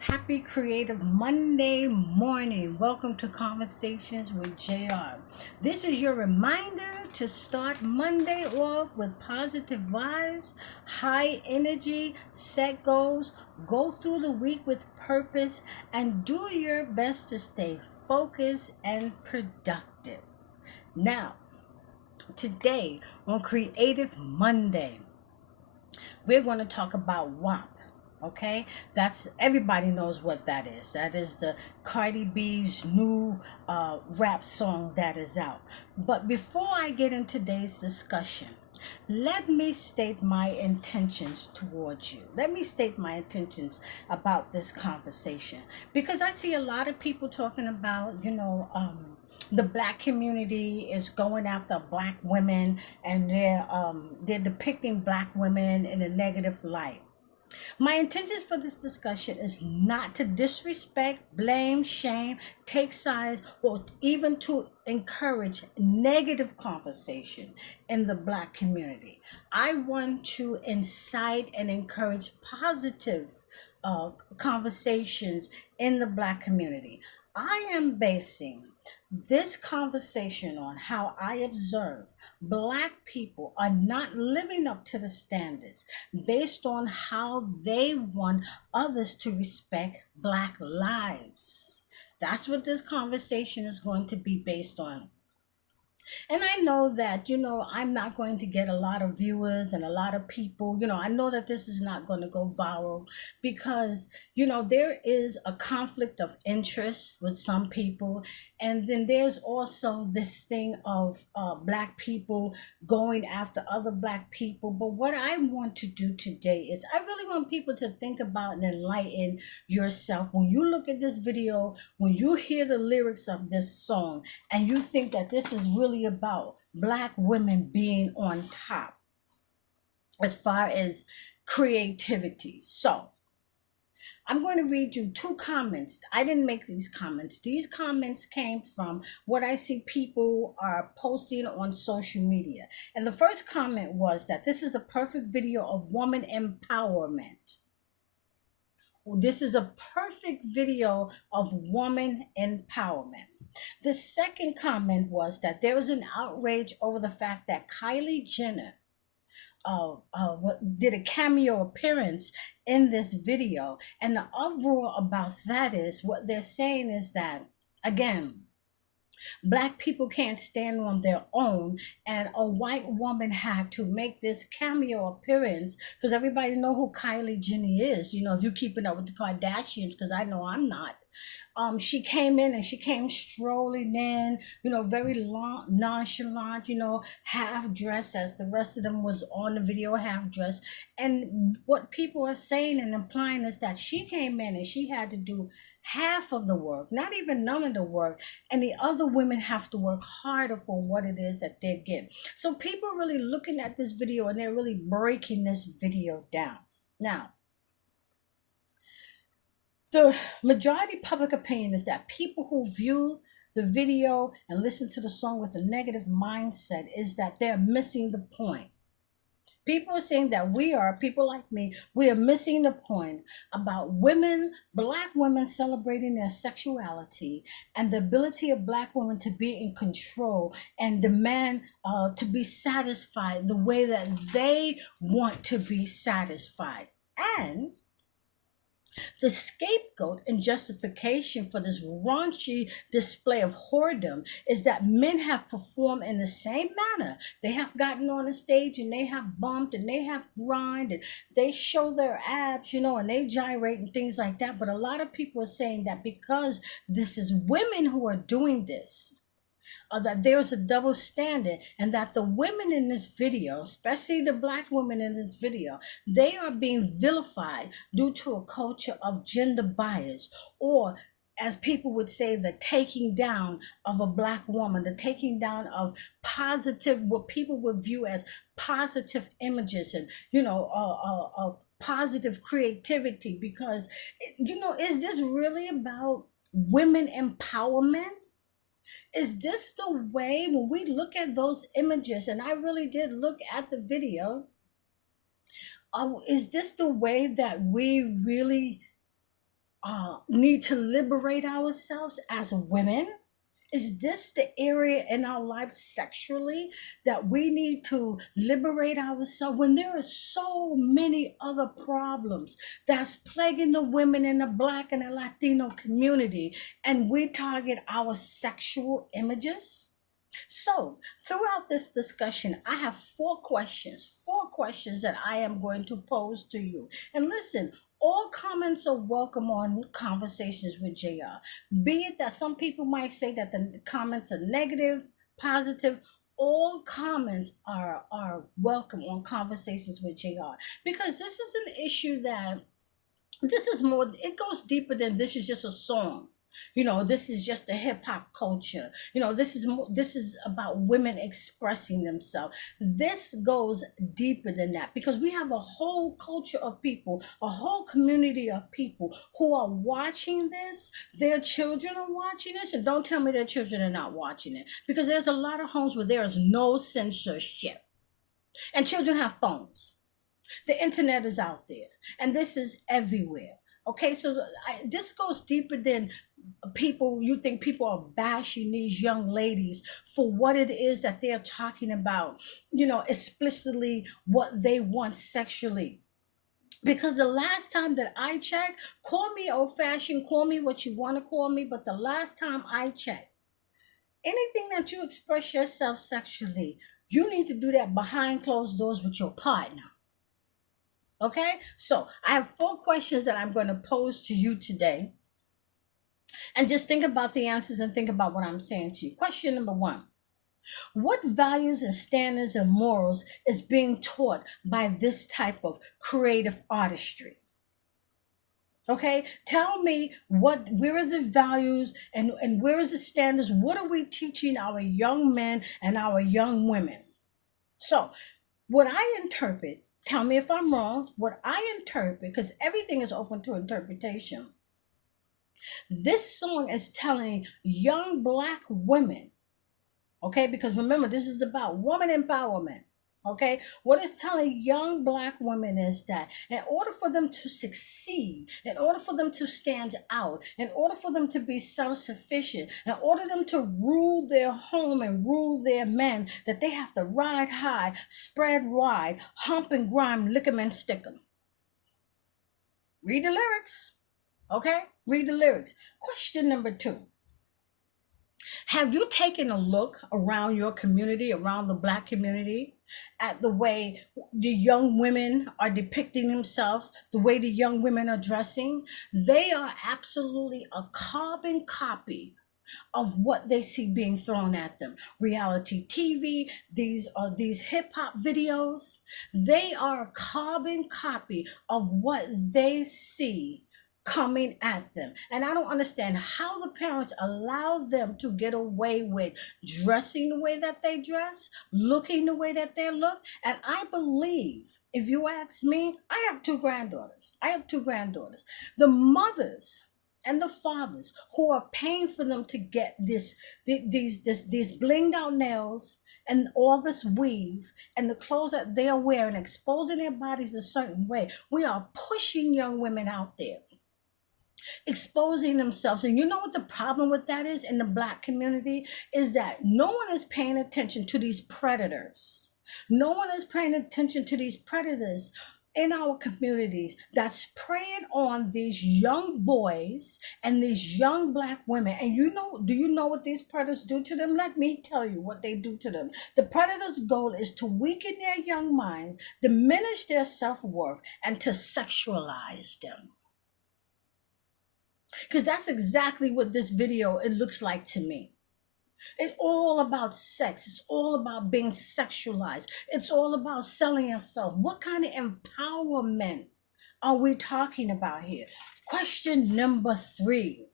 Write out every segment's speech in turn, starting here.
Happy Creative Monday morning. Welcome to Conversations with JR. This is your reminder to start Monday off with positive vibes, high energy, set goals, go through the week with purpose, and do your best to stay focused and productive. Now, today on Creative Monday, we're going to talk about WAP. Okay, that's everybody knows what that is. That is the Cardi-b's new rap song that is out. But before I get into today's discussion, let me state my intentions towards you. Let me state my intentions about this conversation, because I see a lot of people talking about, the black community is going after black women, and they're depicting black women in a negative light. My intentions for this discussion is not to disrespect, blame, shame, take sides, or even to encourage negative conversation in the black community. I want to incite and encourage positive conversations in the black community. I am basing this conversation on how I observe black people are not living up to the standards based on how they want others to respect black lives. That's what this conversation is going to be based on. And I know that, I'm not going to get a lot of viewers and a lot of people. I know that this is not going to go viral because, there is a conflict of interest with some people. And then there's also this thing of black people going after other black people. But what I want to do today is I really want people to think about and enlighten yourself. When you look at this video, when you hear the lyrics of this song, and you think that this is really about black women being on top as far as creativity. So I'm going to read you two comments. I didn't make these comments. These comments came from what I see people are posting on social media. And the first comment was that this is a perfect video of woman empowerment. This is a perfect video of woman empowerment. The second comment was that there was an outrage over the fact that Kylie Jenner did a cameo appearance in this video. And the uproar about that is what they're saying is that, again, black people can't stand on their own, and a white woman had to make this cameo appearance because everybody know who Kylie Jenner is. If you're keeping up with the Kardashians, because I know I'm not. She came in and she came strolling in, very long, nonchalant, half dressed, as the rest of them was on the video half dressed. And what people are saying and implying is that she came in and she had to do half of the work, not even none of the work, and the other women have to work harder for what it is that they're getting. So people are really looking at this video and they're really breaking this video down. Now, the majority public opinion is that people who view the video and listen to the song with a negative mindset is that they're missing the point. People are saying that people like me, we are missing the point about women, black women celebrating their sexuality and the ability of black women to be in control and demand to be satisfied the way that they want to be satisfied. And the scapegoat and justification for this raunchy display of whoredom is that men have performed in the same manner. They have gotten on the stage and they have bumped and they have grind and they show their abs, and they gyrate and things like that. But a lot of people are saying that because this is women who are doing this, that there's a double standard, and that the women in this video, especially the black women in this video, they are being vilified due to a culture of gender bias, or as people would say, the taking down of a black woman, the taking down of positive, what people would view as positive images, and positive creativity. Because is this really about women empowerment? Is this the way, when we look at those images, and I really did look at the video, is this the way that we really need to liberate ourselves as women? Is this the area in our life sexually that we need to liberate ourselves when there are so many other problems that's plaguing the women in the Black and the Latino community, and we target our sexual images? So, throughout this discussion, I have four questions that I am going to pose to you. And listen, all comments are welcome on Conversations with JR. Be it that some people might say that the comments are negative, positive, all comments are welcome on Conversations with JR, because this is an issue that this is more, it goes deeper than this is just a song. This is just the hip hop culture. This is more, this is about women expressing themselves. This goes deeper than that, because we have a whole culture of people, a whole community of people who are watching this. Their children are watching this, and don't tell me their children are not watching it, because there's a lot of homes where there is no censorship, and children have phones. The internet is out there, and this is everywhere. Okay, so this goes deeper than people. You think people are bashing these young ladies for what it is that they're talking about, explicitly what they want sexually. Because the last time that I checked, call me old fashioned, call me what you want to call me, but the last time I checked, anything that you express yourself sexually, you need to do that behind closed doors with your partner. Okay, so I have four questions that I'm going to pose to you today. And just think about the answers and think about what I'm saying to you. Question number one: what values and standards and morals is being taught by this type of creative artistry? Okay, tell me where is the values and where is the standards? What are we teaching our young men and our young women? So, what I interpret, tell me if I'm wrong, what I interpret, because everything is open to interpretation. This song is telling young Black women, okay, because remember, this is about woman empowerment. Okay, what it's telling young Black women is that in order for them to succeed, in order for them to stand out, in order for them to be self-sufficient, in order for them to rule their home and rule their men, that they have to ride high, spread wide, hump and grime, lick 'em and stick 'em. Read the lyrics. Okay, read the lyrics. Question number two: have you taken a look around your community, around the Black community, at the way the young women are depicting themselves, the way the young women are dressing? They are absolutely a carbon copy of what they see being thrown at them. Reality TV, these hip hop videos, they are a carbon copy of what they see coming at them. And I don't understand how the parents allow them to get away with dressing the way that they dress, looking the way that they look. And I believe, if you ask me, I have two granddaughters. The mothers and the fathers who are paying for them to get these blinged out nails and all this weave and the clothes that they are wearing, exposing their bodies a certain way. We are pushing young women out there, exposing themselves. And you know what the problem with that is in the Black community is that no one is paying attention to these predators. No one is paying attention to these predators in our communities that's preying on these young boys and these young Black women. And do you know what these predators do to them? Let me tell you what they do to them. The predator's goal is to weaken their young mind, diminish their self-worth, and to sexualize them. Because that's exactly what this video, it looks like to me. It's all about sex. It's all about being sexualized. It's all about selling yourself. What kind of empowerment are we talking about here? Question number three: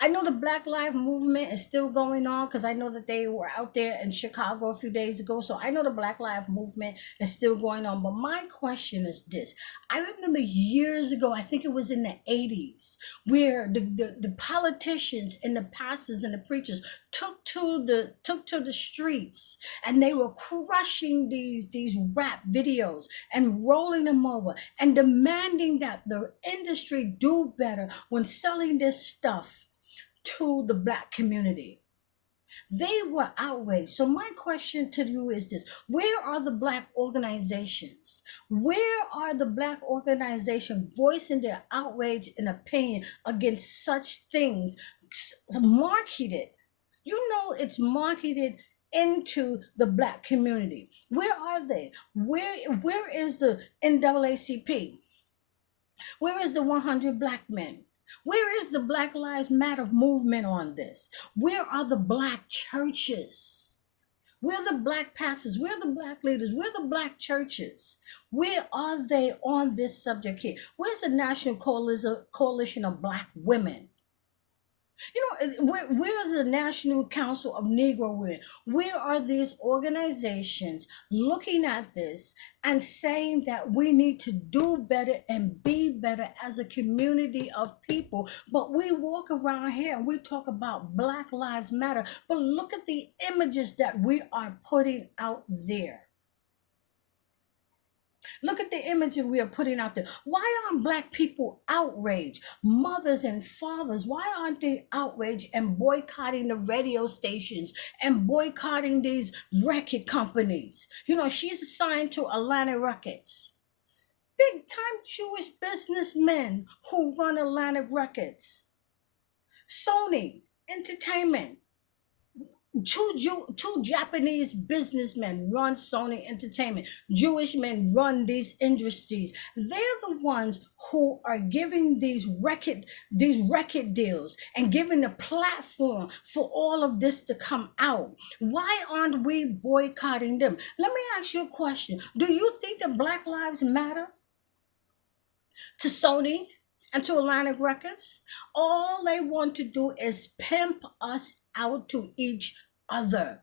I know the Black Lives Movement is still going on because I know that they were out there in Chicago a few days ago. So I know the Black Lives Movement is still going on. But my question is this. I remember years ago, I think it was in the 80s, where the politicians and the pastors and the preachers took to the streets, and they were crushing these rap videos and rolling them over and demanding that the industry do better when selling this stuff to the Black community. They were outraged. So my question to you is this: where are the Black organizations? Where are the Black organizations voicing their outrage and opinion against such things marketed? You know, it's marketed into the Black community. Where are they? Where is the NAACP? Where is the 100 Black men? Where is the Black Lives Matter movement on this? Where are the Black churches? Where are the Black pastors? Where are the Black leaders? Where are the Black churches? Where are they on this subject here? Where's the National Coalition of Black Women? You know, where is the National Council of Negro Women? Where are these organizations looking at this and saying that we need to do better and be better as a community of people? But we walk around here and we talk about Black Lives Matter, but look at the images that we are putting out there. Look at the imagery we are putting out there. Why aren't Black people outraged? Mothers and fathers, why aren't they outraged and boycotting the radio stations and boycotting these record companies? You know, she's assigned to Atlantic Records. Big time Jewish businessmen who run Atlantic Records. Sony Entertainment. Two Japanese businessmen run Sony Entertainment. Jewish men run these industries. They're the ones who are giving these record deals and giving a platform for all of this to come out. Why aren't we boycotting them? Let me ask you a question. Do you think that Black Lives Matter to Sony and to Atlantic Records? All they want to do is pimp us out to each other.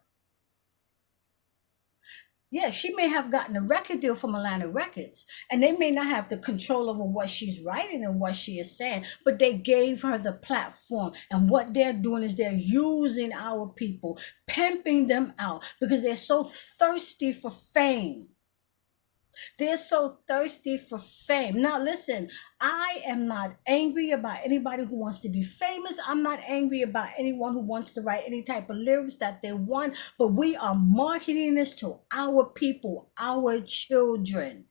Yeah, she may have gotten a record deal from Atlantic Records, and they may not have the control over what she's writing and what she is saying, but they gave her the platform. And what they're doing is they're using our people, pimping them out because they're so thirsty for fame. They're so thirsty for fame. Now, listen, I am not angry about anybody who wants to be famous. I'm not angry about anyone who wants to write any type of lyrics that they want, but we are marketing this to our people, our children.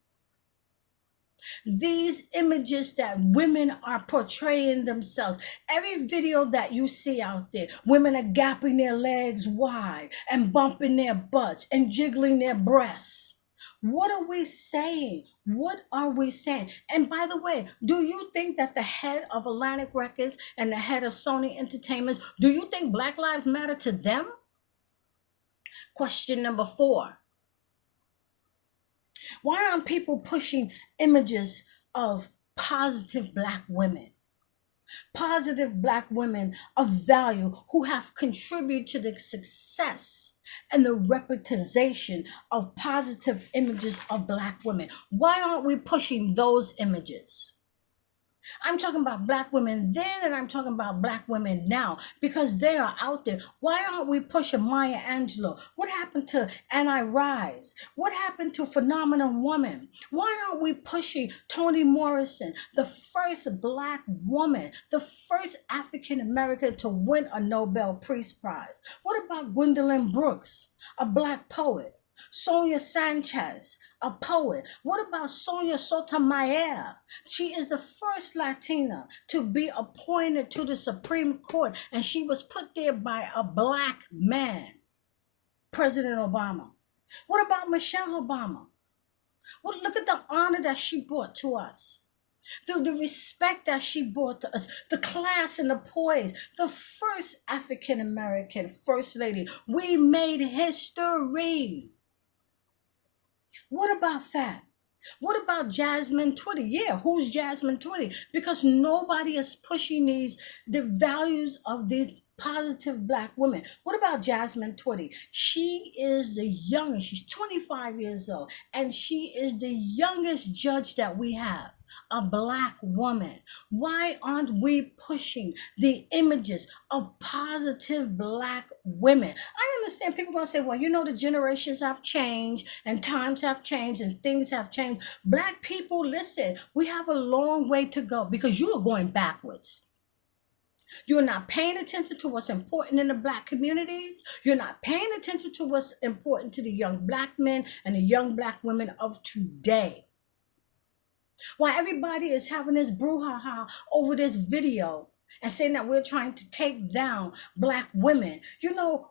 These images that women are portraying themselves. Every video that you see out there, women are gapping their legs wide and bumping their butts and jiggling their breasts. What are we saying? What are we saying? And by the way, do you think that the head of Atlantic Records and the head of Sony Entertainment, do you think Black Lives Matter to them? Question number 4. Why aren't people pushing images of positive Black women? Positive Black women of value who have contributed to the success and the representation of positive images of Black women. Why aren't we pushing those images? I'm talking about Black women then, and I'm talking about Black women now, because they are out there. Why aren't we pushing Maya Angelou? What happened to Annie Rise? What happened to Phenomenal Woman? Why aren't we pushing Toni Morrison, the first Black woman, the first African American to win a Nobel Peace Prize? What about Gwendolyn Brooks, a Black poet? Sonia Sanchez, a poet. What about Sonia Sotomayor? She is the first Latina to be appointed to the Supreme Court, and she was put there by a Black man, President Obama. What about Michelle Obama? Well, look at the honor that she brought to us. The respect that she brought to us, the class and the poise, the first African American First Lady. We made history. What about that? What about Jasmine Twitty? Yeah, who's Jasmine Twitty? Because nobody is pushing the values of these positive black women. What about Jasmine Twitty? She is the youngest, she's 25 years old, and she is the youngest judge that we have. A black woman. Why aren't we pushing the images of positive black women? I understand people going to say, well, the generations have changed and times have changed and things have changed. Black people, listen, we have a long way to go because you are going backwards. You're not paying attention to what's important in the black communities. You're not paying attention to what's important to the young black men and the young black women of today. While everybody is having this brouhaha over this video and saying that we're trying to take down black women,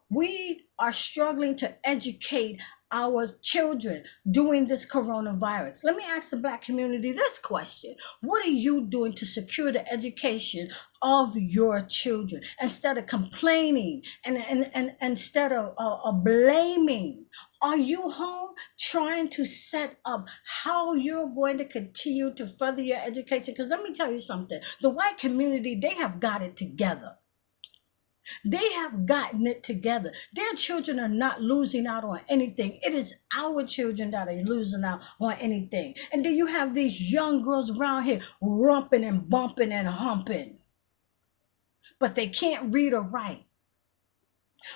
we are struggling to educate our children during this coronavirus. Let me ask the black community this question. What are you doing to secure the education of your children instead of complaining and instead of blaming? Are you home trying to set up how you're going to continue to further your education? Because let me tell you something. The white community, they have got it together. They have gotten it together. Their children are not losing out on anything. It is our children that are losing out on anything. And then you have these young girls around here romping and bumping and humping. But they can't read or write.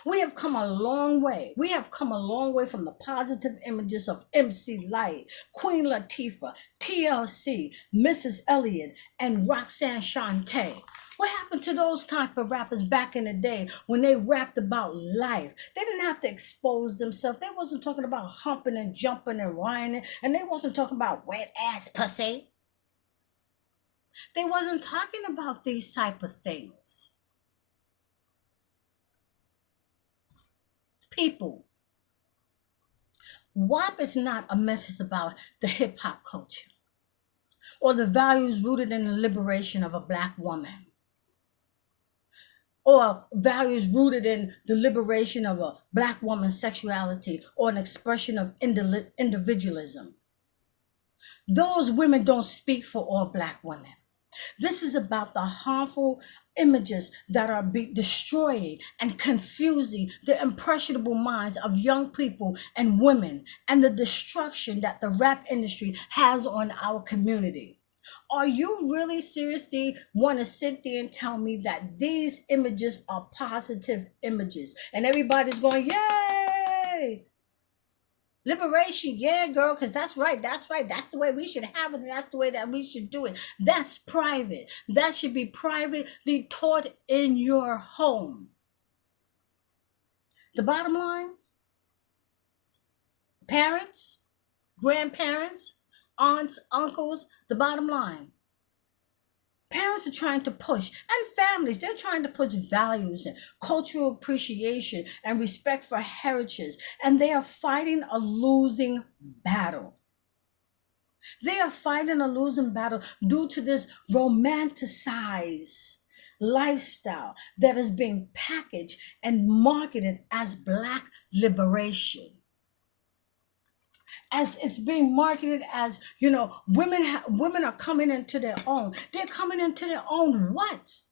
We have come a long way. We have come a long way from the positive images of MC Lyte, Queen Latifah, TLC, Mrs. Elliott, and Roxanne Shante. What happened to those type of rappers back in the day when they rapped about life? They didn't have to expose themselves. They wasn't talking about humping and jumping and whining, and they wasn't talking about wet ass pussy. They wasn't talking about these type of things. People, WAP is not a message about the hip hop culture or the values rooted in the liberation of a black woman or values rooted in the liberation of a black woman's sexuality or an expression of individualism. Those women don't speak for all black women. This is about the harmful images that are destroying and confusing the impressionable minds of young people and women, and the destruction that the rap industry has on our community. Are you really seriously want to sit there and tell me that these images are positive images? And everybody's going, yay! Liberation, yeah, girl, because that's right. That's the way we should have it, and that's the way that we should do it. That's private. That should be privately taught in your home. The bottom line, parents, grandparents, aunts, uncles, the bottom line. Parents are trying to push, and families, they're trying to push values and cultural appreciation and respect for heritage, and they are fighting a losing battle. They are fighting a losing battle due to this romanticized lifestyle that is being packaged and marketed as black liberation. As it's being marketed as, women are coming into their own. They're coming into their own what?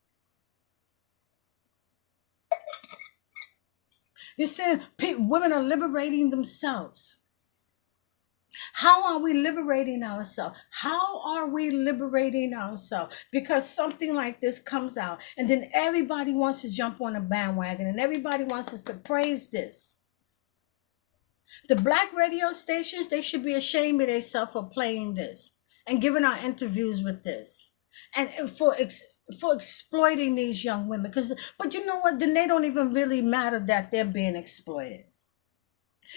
You're saying women are liberating themselves. How are we liberating ourselves? How are we liberating ourselves? Because something like this comes out, and then everybody wants to jump on a bandwagon, and everybody wants us to praise this. The black radio stations, they should be ashamed of themselves for playing this and giving our interviews with this, and for exploiting these young women. But you know what? Then they don't even really matter that they're being exploited.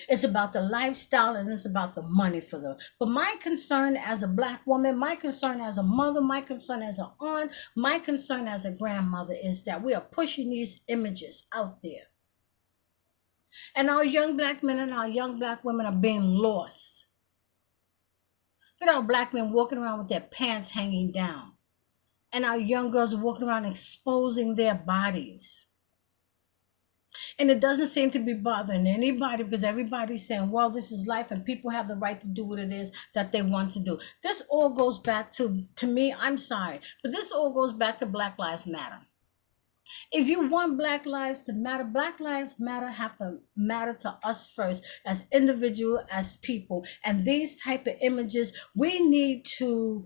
It's about the lifestyle and it's about the money for them. But my concern as a black woman, my concern as a mother, my concern as an aunt, my concern as a grandmother is that we are pushing these images out there. And our young black men and our young black women are being lost. Look at our black men walking around with their pants hanging down. And our young girls are walking around exposing their bodies. And it doesn't seem to be bothering anybody because everybody's saying, well, this is life and people have the right to do what it is that they want to do. This all goes back to me, I'm sorry, but this all goes back to Black Lives Matter. If you want Black Lives Matter have to matter to us first as individual, as people. And these type of images, we need to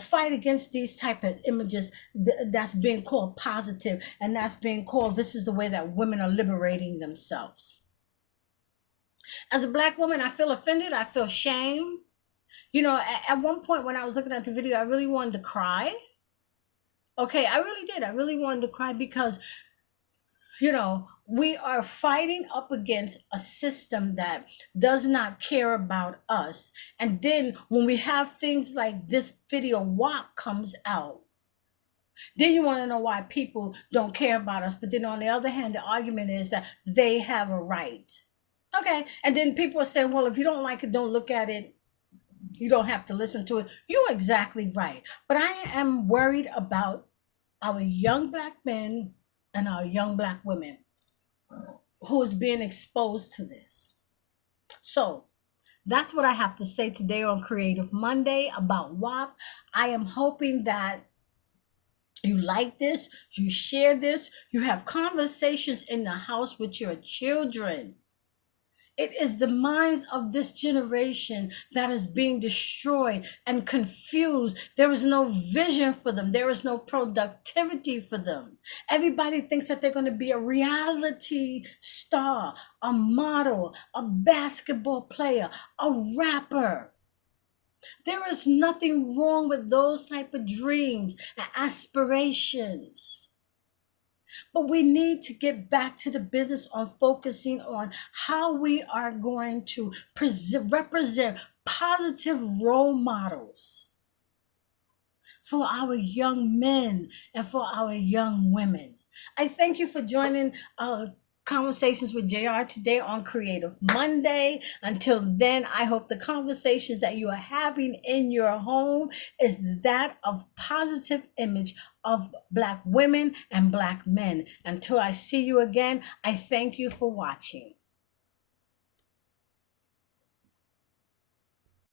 fight against these type of images that's being called positive and that's being called this is the way that women are liberating themselves. As a Black woman, I feel offended. I feel shame. At one point when I was looking at the video, I really wanted to cry. Okay, I really did. I really wanted to cry because, we are fighting up against a system that does not care about us. And then when we have things like this video WAP comes out, then you want to know why people don't care about us. But then on the other hand, the argument is that they have a right. Okay. And then people are saying, well, if you don't like it, don't look at it. You don't have to listen to it. You're exactly right. But I am worried about our young Black men and our young Black women who is being exposed to this. So that's what I have to say today on Creative Monday about WAP. I am hoping that you like this, you share this, you have conversations in the house with your children. It is the minds of this generation that is being destroyed and confused. There is no vision for them. There is no productivity for them. Everybody thinks that they're going to be a reality star, a model, a basketball player, a rapper. There is nothing wrong with those type of dreams and aspirations. But we need to get back to the business on focusing on how we are going to represent positive role models for our young men and for our young women. I thank you for joining Conversations with JR today on Creative Monday. Until then, I hope the conversations that you are having in your home is that of positive image of Black women and Black men. Until I see you again, I thank you for watching.